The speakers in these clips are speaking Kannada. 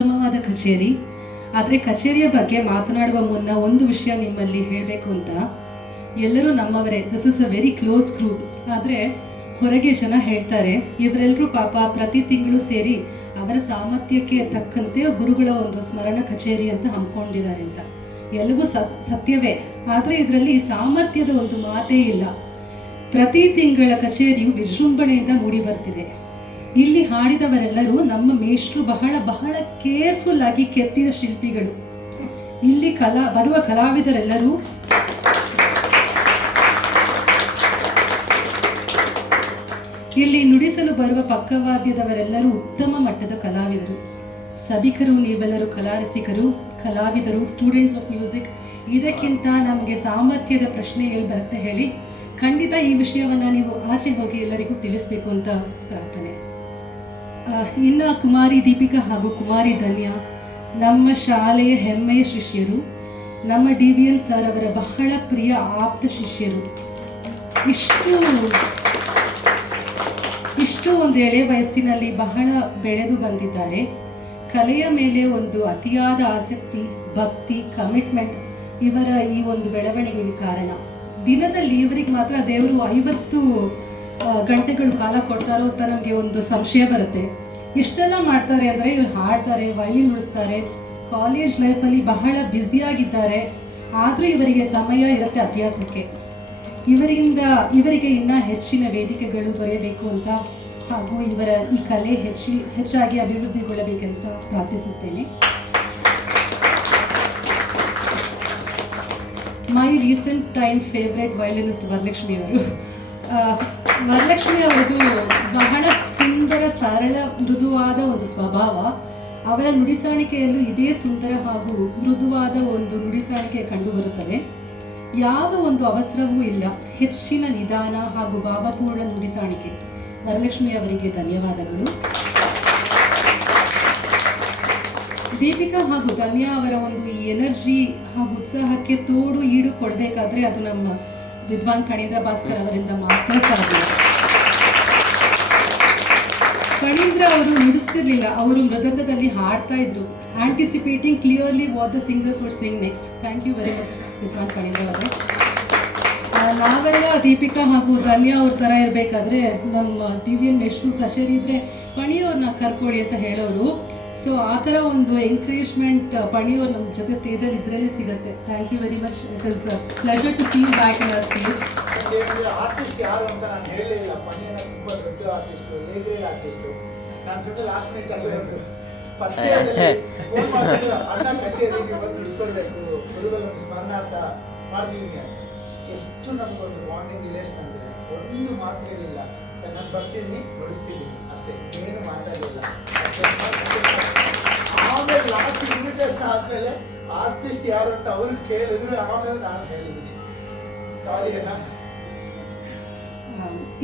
ಉತ್ತಮವಾದ ಕಚೇರಿ. ಆದರೆ ಕಚೇರಿಯ ಬಗ್ಗೆ ಮಾತನಾಡುವ ಮುನ್ನ ಒಂದು ವಿಷಯ ನಿಮ್ಮಲ್ಲಿ ಹೇಳಬೇಕು ಅಂತ, ಎಲ್ಲರೂ ನಮ್ಮವರೇ, this is a very close group. ಆದರೆ ಹೊರಗೆ ಜನ ಹೇಳ್ತಾರೆ ಇವರೆಲ್ಲರೂ ಪಾಪ ಪ್ರತಿ ತಿಂಗಳು ಸೇರಿ ಅವರ ಸಾಮರ್ಥ್ಯಕ್ಕೆ ತಕ್ಕಂತೆ ಗುರುಗಳ ಒಂದು ಸ್ಮರಣ ಕಚೇರಿ ಅಂತ ಹಮ್ಮಿಕೊಂಡಿದ್ದಾರೆ ಅಂತ. ಎಲ್ಲವೂ ಸತ್ಯವೇ, ಆದರೆ ಇದರಲ್ಲಿ ಸಾಮರ್ಥ್ಯದ ಒಂದು ಮಾತೇ ಇಲ್ಲ. ಪ್ರತಿ ತಿಂಗಳ ಕಚೇರಿಯು ವಿಜೃಂಭಣೆಯಿಂದ ಮೂಡಿ ಬರ್ತಿದೆ. ಇಲ್ಲಿ ಹಾಡಿದವರೆಲ್ಲರೂ ನಮ್ಮ ಮೇಷ್ಟ್ರು ಬಹಳ ಬಹಳ ಕೇರ್ಫುಲ್ ಆಗಿ ಕೆತ್ತಿದ ಶಿಲ್ಪಿಗಳು. ಇಲ್ಲಿ ಬರುವ ಕಲಾವಿದರೆಲ್ಲರೂ ಇಲ್ಲಿ ನುಡಿಸಲು ಬರುವ ಪಕ್ಕವಾದ್ಯದವರೆಲ್ಲರೂ ಉತ್ತಮ ಮಟ್ಟದ ಕಲಾವಿದರು. ಸಭಿಕರು, ನೀವೆಲ್ಲರೂ ಕಲಾರಸಿಕರು, ಕಲಾವಿದರು, ಸ್ಟೂಡೆಂಟ್ಸ್ ಆಫ್ ಮ್ಯೂಸಿಕ್. ಇದಕ್ಕಿಂತ ನಮಗೆ ಸಾಮರ್ಥ್ಯದ ಪ್ರಶ್ನೆ ಎಲ್ಲಿ ಬರುತ್ತೆ ಹೇಳಿ? ಖಂಡಿತ ಈ ವಿಷಯವನ್ನು ನೀವು ಆಚೆ ಹೋಗಿ ಎಲ್ಲರಿಗೂ ತಿಳಿಸ್ಬೇಕು ಅಂತ ಪ್ರಾರ್ಥನೆ. ಇನ್ನು ಕುಮಾರಿ ದೀಪಿಕಾ ಹಾಗೂ ಕುಮಾರಿ ಧನ್ಯ ನಮ್ಮ ಶಾಲೆಯ ಹೆಮ್ಮೆಯ ಶಿಷ್ಯರು. ನಮ್ಮ DVN ಸರ್ ಅವರ ಬಹಳ ಪ್ರಿಯ ಆಪ್ತ ಶಿಷ್ಯರು. ಇಷ್ಟು ಒಂದು ಎಳೆ ವಯಸ್ಸಿನಲ್ಲಿ ಬಹಳ ಬೆಳೆದು ಬಂದಿದ್ದಾರೆ. ಕಲೆಯ ಮೇಲೆ ಒಂದು ಅತಿಯಾದ ಆಸಕ್ತಿ, ಭಕ್ತಿ, ಕಮಿಟ್ಮೆಂಟ್ ಇವರ ಈ ಒಂದು ಬೆಳವಣಿಗೆಗೆ ಕಾರಣ. ದಿನದಲ್ಲಿ ಇವರಿಗೆ ಮಾತ್ರ ದೇವರು 50 ಗಂಟೆಗಳು ಕಾಲ ಕೊಡ್ತಾರೋ ಅಂತ ನಮಗೆ ಒಂದು ಸಂಶಯ ಬರುತ್ತೆ. ಇಷ್ಟೆಲ್ಲ ಮಾಡ್ತಾರೆ ಅಂದರೆ ಇವರು ಹಾಡ್ತಾರೆ, ವೈಲಿನ್ ನುಡಿಸ್ತಾರೆ, ಕಾಲೇಜ್ ಲೈಫಲ್ಲಿ ಬಹಳ ಬ್ಯುಸಿಯಾಗಿದ್ದಾರೆ. ಆದರೂ ಇವರಿಗೆ ಸಮಯ ಇರುತ್ತೆ ಅಭ್ಯಾಸಕ್ಕೆ. ಇವರಿಗೆ ಇನ್ನೂ ಹೆಚ್ಚಿನ ವೇದಿಕೆಗಳು ದೊರೆಯಬೇಕು ಅಂತ ಹಾಗೂ ಇವರ ಈ ಕಲೆ ಹೆಚ್ಚಾಗಿ ಅಭಿವೃದ್ಧಿಗೊಳ್ಳಬೇಕಂತ ಪ್ರಾರ್ಥಿಸುತ್ತೇನೆ. My recent time favourite violinist Varalakshmi ಅವರು. ವರಲಕ್ಷ್ಮಿ ಅವರದು ಬಹಳ ಸುಂದರ, ಸರಳ, ಮೃದುವಾದ ಒಂದು ಸ್ವಭಾವ. ಅವರ ನುಡಿಸಾಣಿಕೆಯಲ್ಲೂ ಇದೇ ಸುಂದರ ಹಾಗೂ ಮೃದುವಾದ ಒಂದು ನುಡಿಸಾಣಿಕೆ ಕಂಡುಬರುತ್ತದೆ. ಯಾವ ಒಂದು ಅವಸರವೂ ಇಲ್ಲ, ಹೆಚ್ಚಿನ ನಿಧಾನ ಹಾಗೂ ಭಾವಪೂರ್ಣ ನುಡಿಸಾಣಿಕೆ. ವರಲಕ್ಷ್ಮಿ ಅವರಿಗೆ ಧನ್ಯವಾದಗಳು. ದೀಪಿಕಾ ಹಾಗೂ ಧನ್ಯ ಅವರ ಒಂದು ಈ ಎನರ್ಜಿ ಹಾಗೂ ಉತ್ಸಾಹಕ್ಕೆ ತೋಡು ಈಡು ಕೊಡಬೇಕಾದ್ರೆ ಅದು ನಮ್ಮ ವಿದ್ವಾನ್ ಫಣೀಂದ್ರ ಭಾಸ್ಕರ್ ಅವರಿಂದ ಮಾತ್ರ ಸಾಧ್ಯ. ಫಣೀಂದ್ರ ಅವರು ನುಡಿಸ್ತಿರ್ಲಿಲ್ಲ, ಅವರು ಮೃದಂಗದಲ್ಲಿ ಹಾಡ್ತಾ ಇದ್ರು, anticipating clearly what the singers would sing next. Thank you very much Vidwan Phanindra ಅವರೇ. ನಾವೆಲ್ಲ ದೀಪಿಕಾ ಹಾಗೂ ಧನ್ಯ ಅವ್ರ ಥರ ಇರಬೇಕಾದ್ರೆ ನಮ್ಮ DVN ಮೇಷ್ಟ್ರು ಕಚೇರಿ ಇದ್ರೆ ಪಣಿಯವ್ರನ್ನ ಕರ್ಕೊಳ್ಳಿ ಅಂತ ಹೇಳೋರು. ಸೊ ಆ ಥರ ಒಂದು ಎಂಕರೇಜ್ಮೆಂಟ್ ಪಣಿಯವ್ರು ನಮ್ಮ ಜೊತೆ ಸ್ಟೇಜಲ್ಲಿ ಇದ್ರೇ ಸಿಗುತ್ತೆ. Thank you very much. It is pleasure to see you back in our stage. Artist ಯಾರು ಅಂತ ನಾನು ಹೇಳಲಿಲ್ಲ. ಪಣಿಯನ್ನ ತುಂಬ ದೊಡ್ಡ ಆರ್ಟಿಸ್ಟು, ಹೇಗ್ರೇಡ್ ಆರ್ಟಿಸ್ಟು. ನಾನು ಸುಮ್ಮನೆ ಲಾಸ್ಟ್ ಮಿನಿಟ್ ಅಲ್ಲಿ ಒಂದು ಪರಿಚಯದಲ್ಲಿ ಫೋನ್ ಮಾಡಿಬಿಟ್ಟು ಅಣ್ಣ ಕಚೇರಿ ನೀವು ಬಂದು ನುಡಿಸ್ಕೊಳ್ಬೇಕು, ಗುರುಗಳ ಸ್ಮರಣಾರ್ಥ ಮಾಡ್ತೀನಿ. ಎಷ್ಟು ನಮಗೊಂದು ಬಾಂಡಿಂಗ್ ರಿಲೇಷನ್ ಅಂದರೆ ಒಂದು ಮಾತು ಹೇಳಿಲ್ಲ. ಸರ್ ನಾನು ಬರ್ತಿದ್ದೀನಿ, ನುಡಿಸ್ತಿದ್ದೀನಿ ಅಷ್ಟೇ, ಏನು ಮಾತಾಡಲಿಲ್ಲ. ಆಮೇಲೆ ಲಾಸ್ಟ್ ಇನ್ವಿಟೇಷನ್ ಆದಮೇಲೆ ಆರ್ಟಿಸ್ಟ್ ಯಾರು ಅಂತ ಅವರು ಕೇಳಿದ್ರು, ಆಮೇಲೆ ನಾನು ಹೇಳಿದ್ದೀನಿ. ಸಾರಿ ಅಣ್ಣ.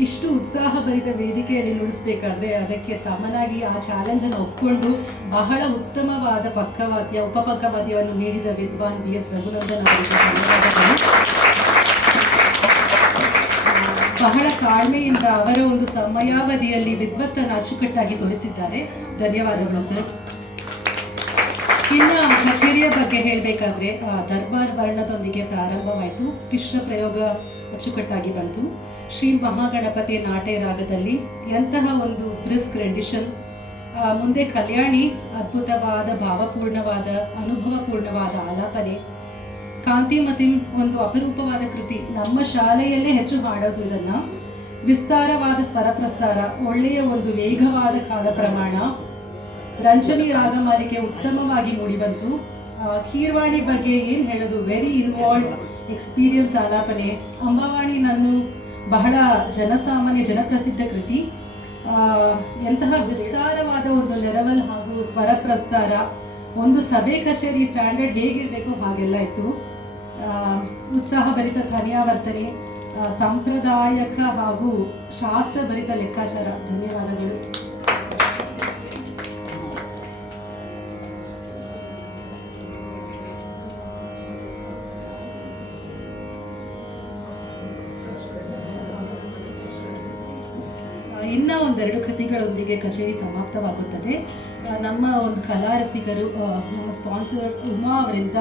ಇಷ್ಟು ಉತ್ಸಾಹಭರಿತ ವೇದಿಕೆಯಲ್ಲಿ ನುಡಿಸ್ಬೇಕಾದ್ರೆ ಅದಕ್ಕೆ ಸಮನಾಗಿ ಆ ಚಾಲೆಂಜನ್ನು ಒಪ್ಪಿಕೊಂಡು ಬಹಳ ಉತ್ತಮವಾದ ಪಕ್ಕವಾದ್ಯ, ಉಪಪಕ್ಕವಾದ್ಯವನ್ನು ನೀಡಿದ ವಿದ್ವಾನ್ BS ರಘುನಂದನ್ ಅವರಿಗೆ ಧನ್ಯವಾದಗಳು. ಬಹಳ ತಾಳ್ಮೆಯಿಂದ ಅವರ ಒಂದು ಸಮಯಾವಧಿಯಲ್ಲಿ ವಿದ್ವತ್ತನ್ನು ಅಚ್ಚುಕಟ್ಟಾಗಿ ತೋರಿಸಿದ್ದಾರೆ. ಧನ್ಯವಾದಗಳು ಸರ್. ಇನ್ನು ಕಚೇರಿಯ ಬಗ್ಗೆ ಹೇಳಬೇಕಾದ್ರೆ ದರ್ಬಾರ್ ವರ್ಣದೊಂದಿಗೆ ಪ್ರಾರಂಭವಾಯಿತು. ತಿಶ್ರ ಪ್ರಯೋಗ ಅಚ್ಚುಕಟ್ಟಾಗಿ ಬಂತು. ಶ್ರೀ ಮಹಾಗಣಪತಿ ನಾಟೆ ರಾಗದಲ್ಲಿ ಎಂತಹ ಒಂದು ಬ್ರಿಸ್ಕ್ ರೆಂಡಿಷನ್. ಮುಂದೆ ಕಲ್ಯಾಣಿ ಅದ್ಭುತವಾದ ಭಾವಪೂರ್ಣವಾದ ಅನುಭವಪೂರ್ಣವಾದ ಆಲಾಪನೆ. ಕಾಂತಿಮತಿಂ ಒಂದು ಅಪರೂಪವಾದ ಕೃತಿ. ನಮ್ಮ ಶಾಲೆಯಲ್ಲೇ ಹೆಚ್ಚು ಹಾಡೋದು ಇದನ್ನ. ವಿಸ್ತಾರವಾದ ಸ್ವರ ಪ್ರಸ್ತಾರ, ಒಳ್ಳೆಯ ಒಂದು ವೇಗವಾದ ಕಾಲ ಪ್ರಮಾಣ. ರಂಜನಿ ರಾಗಮಾಲಿಕೆ ಉತ್ತಮವಾಗಿ ಮೂಡಿಬಂತು. ಕೀರ್ವಾಣಿ ಬಗ್ಗೆ ಏನು ಹೇಳೋದು, ವೆರಿ ಇನ್ವಾಲ್ವ್ ಎಕ್ಸ್ಪೀರಿಯನ್ಸ್ ಆಲಾಪನೆ. ಅಂಬಾವಾಣಿ ನಾನು ಬಹಳ ಜನಸಾಮಾನ್ಯ ಜನಪ್ರಸಿದ್ಧ ಕೃತಿ. ಎಂತಹ ವಿಸ್ತಾರವಾದ ಒಂದು ನೆರವಲ್ ಹಾಗೂ ಸ್ವರ ಪ್ರಸ್ತಾರ. ಒಂದು ಸಭೆ ಕಚೇರಿ ಸ್ಟ್ಯಾಂಡರ್ಡ್ ಹೇಗಿರಬೇಕು ಹಾಗೆಲ್ಲ ಇತ್ತು. ಉತ್ಸಾಹಭರಿತ ಧ್ವನಿಯಾವರ್ತನೆ, ಸಾಂಪ್ರದಾಯಿಕ ಹಾಗೂ ಶಾಸ್ತ್ರಭರಿತ ಲೆಕ್ಕಾಚಾರ. ಧನ್ಯವಾದಗಳು. ಇನ್ನ ಒಂದೆರಡು ಕೃತಿಗಳೊಂದಿಗೆ ಕಚೇರಿ ಸಮಾಪ್ತವಾಗುತ್ತದೆ. ನಮ್ಮ ಒಂದು ಕಲಾ ರಸಿಕರು ನಮ್ಮ ಸ್ಪಾನ್ಸರ್ ಉಮಾ ಅವರಿಂದ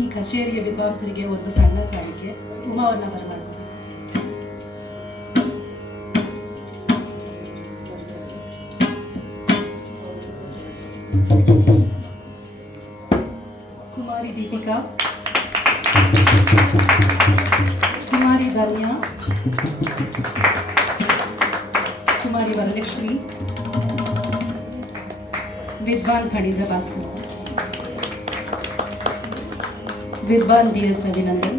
ಈ ಕಚೇರಿಯ ವಿದ್ವಾಂಸರಿಗೆ ಒಂದು ಸಣ್ಣ ಕಾಣಿಕೆ. ಉಮಾ ಅವ್ರನ್ನ ಬರಮಾಡ್ತೀವಿ. ಕುಮಾರಿ ದೀಪಿಕಾ, ಕುಮಾರಿ ಧನ್ಯ, ಕುಮಾರಿ ವರಲಕ್ಷ್ಮಿ, ವಿದ್ವಾನ್ ಫಣೀಂದ್ರ ಭಾಸ್ಕರ್, ವಿದ್ವಾನ್ BS ರವಿನಂದನ್.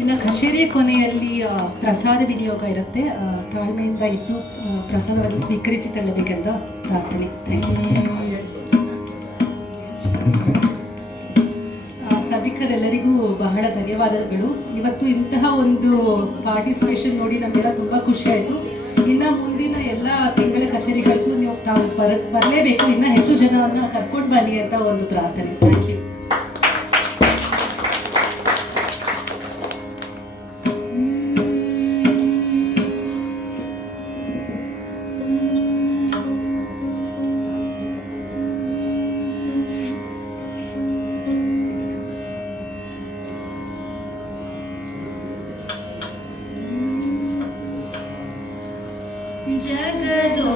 ಇನ್ನು ಕಚೇರಿಯ ಕೊನೆಯಲ್ಲಿ ಪ್ರಸಾದ ವಿನಿಯೋಗ ಇರುತ್ತೆ. ತಾಳ್ಮೆಯಿಂದ ಇದ್ದು ಪ್ರಸಾದವನ್ನು ಸ್ವೀಕರಿಸಿಕೊಳ್ಳಬೇಕೆಂದ ಪ್ರಾರ್ಥನೆ. ಸಭಿಕರೆಲ್ಲರಿಗೂ ಬಹಳ ಧನ್ಯವಾದಗಳು. ಇವತ್ತು ಇಂತಹ ಒಂದು ಪಾರ್ಟಿಸಿಪೇಷನ್ ನೋಡಿ ನಮಗೆಲ್ಲ ತುಂಬ ಖುಷಿ ಆಯಿತು. ಇನ್ನು ಮುಂದಿನ ಎಲ್ಲ ತಿಂಗಳ ಕಚೇರಿಗಳಿಗೂ ನಾವು ಬರಲೇಬೇಕು. ಇನ್ನು ಹೆಚ್ಚು ಜನವನ್ನು ಕರ್ಕೊಂಡು ಬನ್ನಿ ಅಂತ ಒಂದು ಪ್ರಾರ್ಥನೆ. Thank you. ಜಗದೋ